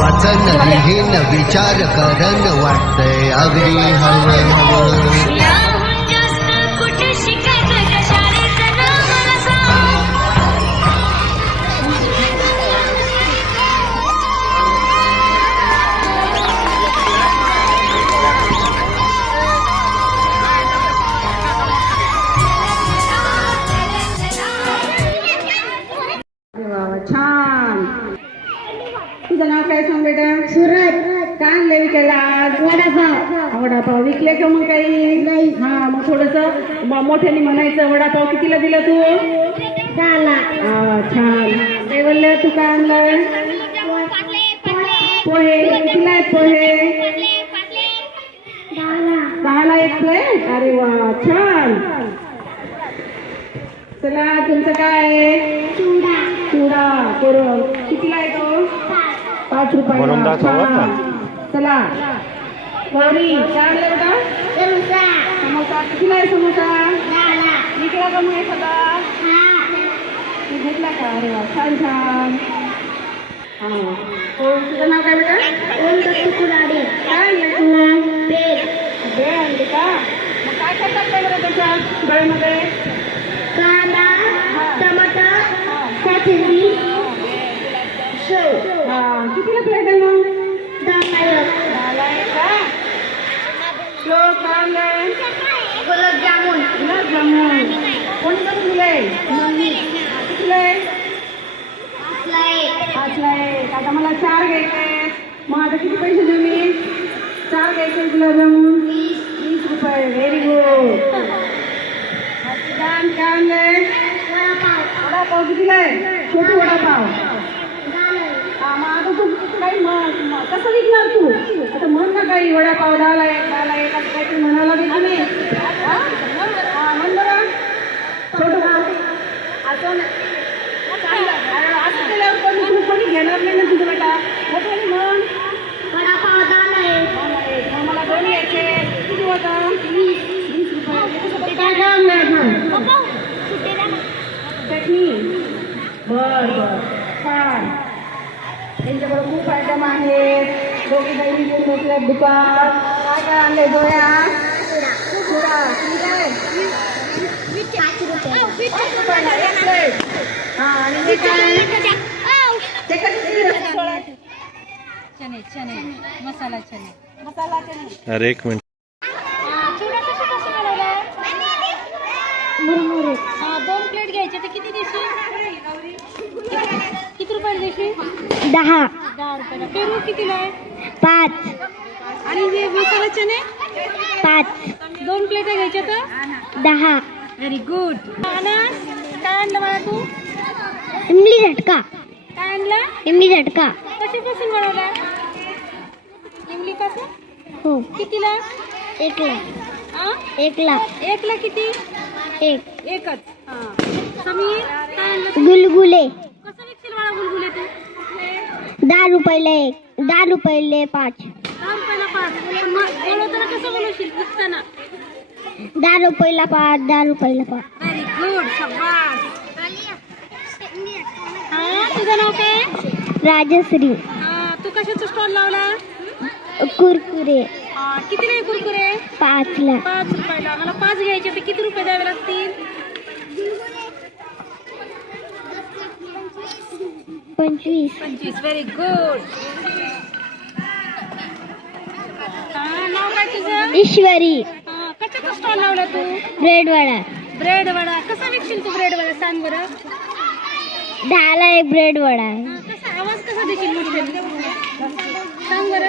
वाचन विहीन विचार करण वाटतय. अगदी हवं हवं आणलं विकायला आज वडापाव. वडापाव विकले का मग काही? नाही. हा मग थोडस मोठ्याने म्हणायचं वडापाव कितीला दिला तू? दहाला छान. काय बोललं तू काय आणलं पोहे. कितीला आहेत पोहे? दहाला एक प्लेट अरे वा छान. चला तुमचं काय आहे? चुडा. करून कितीला आहे तो? पाच. रुपयाला. छान. चला. गौरी काय आणलं बेटा समोसा. कितीला आहे समोसा? विकला का मग एखादा? तू घेतला का? अरे वा छान छान. तुझं नाव काय बेटा? काय आणलं तू? भेळ आणली का? मग काय काय टाकलं बरं त्याच्यात भेळमध्ये कांदा टमाटर. कोथिंबीर शेव. हा. कितीला प्लेट आहे मग दहाला दहाला आहे का श्लोक काय आणलंय गुलाबजामुन गुलाबजामुन कोणी करून दिलंय मम्मी कितीला आहे फ्लाय पाचला आहे आता मला चार घ्यायचे आहेत. मग आता किती पैसे देऊ मी चार घ्यायचे गुलाबजामुन वीस रुपये व्हेरी गुड छान काय आणलंय वडापाव वडापाव कितीला आहे छोटू वडापाव हा, मग आता मग कसं विकणार तू आता म्हण ना काही वडापाव दहाला एक दहाला एक असं काहीतरी म्हणावं बी तुम्ही म्हण बरं छोटू असं असं केल्यावर कोणी तू कोणी घेणार नाही ना तुझं बेटा मोठ्याने म्हण वडापाव दहाला एक. मला यायचे किती होता वीस वीस रुपये त्याचा मॅडम चटणी बर बर छान त्यांच्याकडे खूप आयटम आहेत. दोघी बहिणी घेऊन बसल्या दुकान काय काय आणले ठीक आहे हा आणि हे काय? ते मसाला मसाला चटणी अरे एक मिनिट. हा, दोन प्लेट घ्यायचे तर किती देशील किती रुपयाला देशील दहा. पेरू कितीला आहे? पाच. आणि हे मसाला चणे पाच. दोन प्लेट घ्यायच्या तर? दहा. व्हेरी गुड अनास काय आणलं मला तू? इमली झटका. काय आणलं? इमली झटका. कशापासून बनवला? इमली पासून? हो. कितीला? एक लाख. एक लाख. एकला किती? एक. एकच. हा. समीर काय आणलं? गुलगुले. दहा रुपयाला एक दहा रुपयाला पाच. दहा रुपयाला पाच. पण मग बोलवताना कसं बोलवशील? विकताना दहा रुपयाला पाच दहा रुपयाला पाच. व्हेरी गुड शब्बास हा तुझं नाव काय? राजश्री. हा, तू कशाचा स्टॉल लावला? कुरकुरे. हा, कितीला आहे कुरकुरे? पाचला. पाच रुपयाला. मला पाच घ्यायचे तर किती रुपये द्यावे लागतील? पंचवीस. पंचवीस व्हेरी गुड नाव काय तुझं? ईश्वरी. कशाचा स्टॉल लावला तू? ब्रेड वडा ब्रेड वडा कसा विकशील तू ब्रेड वडा सांग बरं? दहाला एक ब्रेड वडा हा, कसा? आवाज कसा देशील सांग बरं.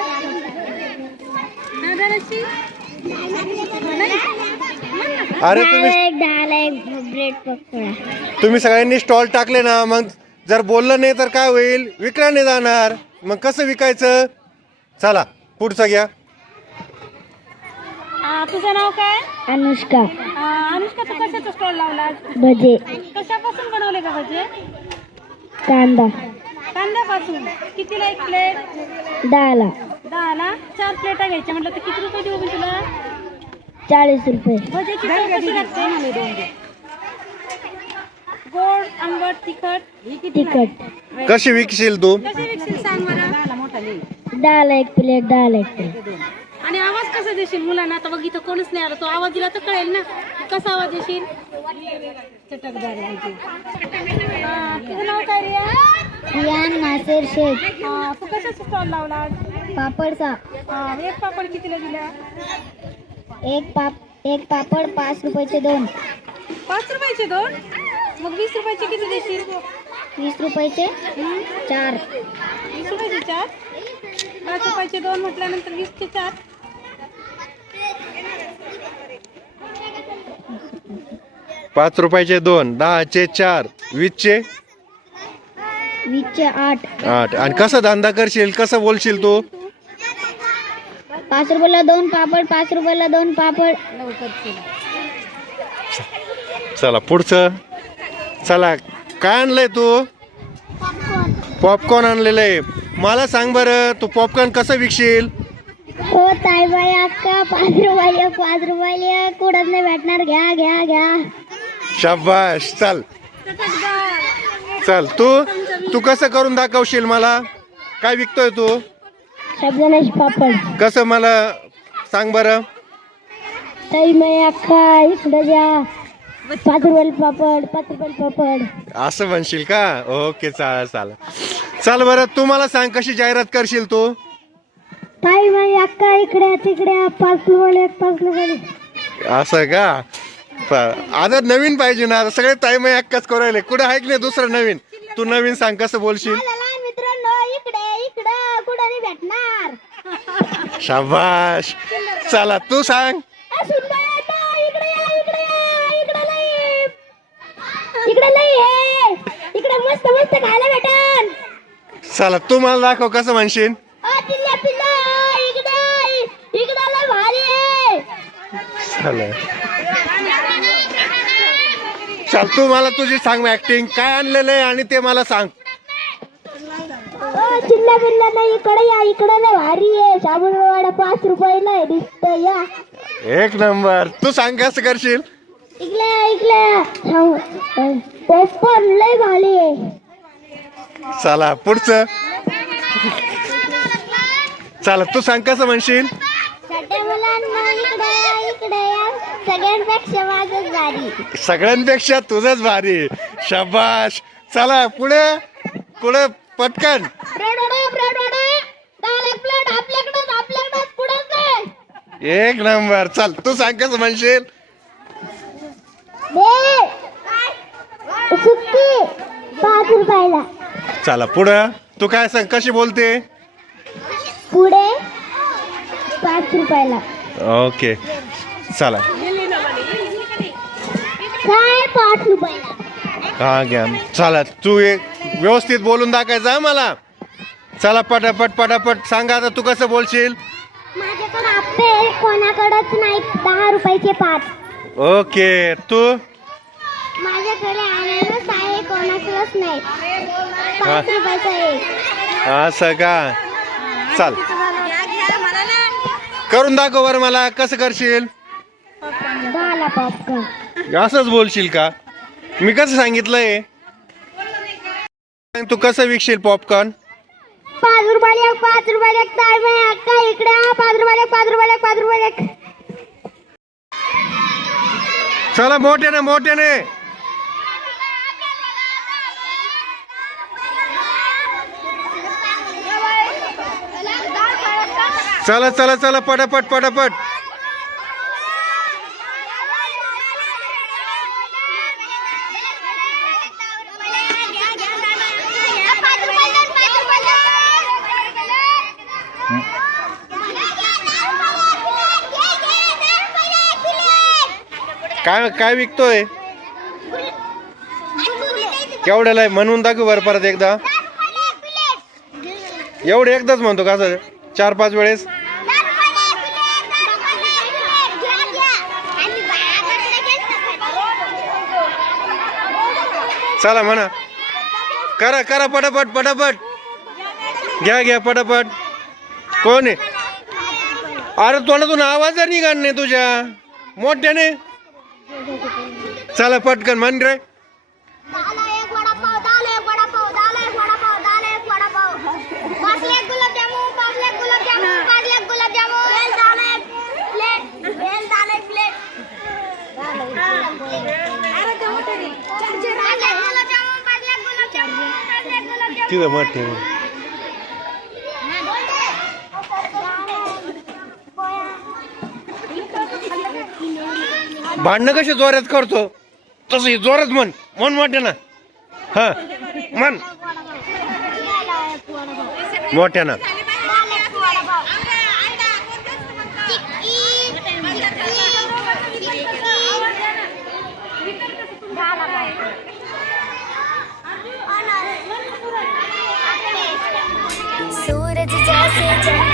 हा. अरे एक दहाला एक ब्रेड पकोडा. तुम्ही सगळ्यांनी स्टॉल टाकले ना मग जर बोललं नाही तर काय होईल? विकला नाही जाणार. मग कसं विकायचं? चला पुढचं घ्या. तुझं नाव काय? अनुष्का. अनुष्का तू कशाचा स्टॉल लावला भजे. कशापासून बनवले का भजे? कांदा. कांद्यापासून. कितीला एक प्लेट दहाला. दहाला. चार प्लेटा घ्यायच्या म्हटलं तर किती रुपये देऊ मी तुला? चाळीस रुपये. चव कशी लागते गोड आंबट तिखट. तिखट. कशी विकशील तू? कशी विकशील सांग मला डाळ एक प्लेट डाळ एक प्लेट. आणि आवाज कसा देशील मुलांना? आता बघ इथं कोणच नाही आलं. तो आवाज दिला तर कळेल ना. कसा आवाज देशील? चटकदार पाहिजे हा, तुझं नाव काय रिया रियान नासेर शेख हा, तू कशाचा स्टॉल लावला? पापडचा. हा, एक पापड कितीला दिला? एक पाप एक पापड पाच रुपयाचे दोन. पाच रुपयाचे दोन? मग वीस रुपयाचे किती देशील? वीस रुपयाचे? चार. वीस रुपयाचे चार? पाच रुपयाचे दोन म्हटल्यानंतर वीसचे चार? पाच रुपयाचे दोन दहाचे चार वीसचे? वीसचे आठ. आठ. आणि कसं धंदा करशील? कसं बोलशील तू? पाच रुपयाला दोन पापड पाच रुपयाला दोन पापड. चला पुढचं. चला काय आणलंय तू? पॉपकॉर्न आणलेलं आहे. मला सांग बरं तू पॉपकॉर्न कसं विकशील? हो ताईबाई अक्का पाच रुपये पाच रुपये कुठंच नाही भेटणार? घ्या घ्या घ्या. शाबाश चल. चल तू? तू कसं करून दाखवशील मला? काय विकतोय तू? शब्दनेश पापड. कसं मला सांग बरं? ताईबाई अक्का इकडं द्या पाच रुपयाला पापड पाच रुपयाला पापड. असं म्हणशील का? ओके चालेल चालेल. चल बरं तू मला सांग कशी जाहिरात करशील तू? ताईबाई अक्का इकडे तिकडे पाच रुपये पाच असं का? प- आता नवीन पाहिजे ना आता सगळे ताईमाई अक्काच करायले कुठे आहे की नाही दुसरं नवीन? तू नवीन सांग कसं बोलशील? मित्रांनो इकडे इकडं कुठं नाही भेटणार. शाबाश. चला तू सांग. मस्त मस्त खायला भेटन. चला तू मला दाखव कसं म्हणशील? अ, चिल्ल्या पिल्ल्या, इकडे इकडे लय भारी आहे. चला. चल तू मला तुझी सांग ऍक्टिंग काय आणलेलं आहे आणि ते मला सांग. अ, चिल्ल्या पिल्ल्या नाही इकडे या इकडे लय भारी आहे. साबण वाडा पाच रुपयाला आहे दिसत या. एक नंबर. तू सांग कसं करशील? इकडे इकडे. लय भारी आहे. चला पुढचं. चला तू सांग कसं म्हणशील? छोट्या मुलांना इकडे या इकडे या. सगळ्यांपेक्षा माझच भारी. सगळ्यांपेक्षा तुझंच भारी. शाबाश. चला पुढे. पुढे पटकन. एक प्लेट आपल्याकडंच आपल्याकडंच पुढंच आहे एक नंबर. चल तू सांग कसं म्हणशील? दे. सुट्टी पाच रुपयाला. चला पुढं. तू काय सांग कशी बोलते? पुढे पाच रुपयाला. ओके. चला. काय पाच रुपयाला? हा घ्या. चला तू एक व्यवस्थित बोलून दाखायचं हा मला. चला पटापट पटापट. सांगा आता तू कसं बोलशील? माझ्याकडे आप्पे कोणाकडच नाही. दहा रुपयाचे पाच. ओके. तू? माझ्याकडे अनारस आहे कोणाकडेच नाही. पाच रुपयाचा एक. असं का चाल. करून दाखव बरं मला कसं करशील? पॉपकॉर्न असंच बोलशील का? मी कसं सांगितलंय? तू कसं विकशील पॉपकॉर्न पाच रुपयाला एक पाच रुपयाला एक ताई बाई अक्का इकडे आ, पाच रुपयाला एक पाच रुपयाला एक पाच रुपयाला एक. चला मोठ्याने मोठ्याने. चला चला चला पटापट पटापट. काय काय विकतोय? केवढ्याला म्हणून दाखव बरं परत एकदा. एवढं एकदाच म्हणतो का सर चार पाच वेळेस. चला म्हणा. करा करा पटापट पटापट. घ्या घ्या पटापट. कोण आहे? अरे तोंडातून आवाज निघाल नाही तुझ्या. मोठ्याने. चला पटकन म्हण रे. तिथं मोठे भांडणं कसे जोरात करतो? तस जोरात म्हण. म्हण मोठ्या ना. हा म्हण. मोठ्या ना. to toss it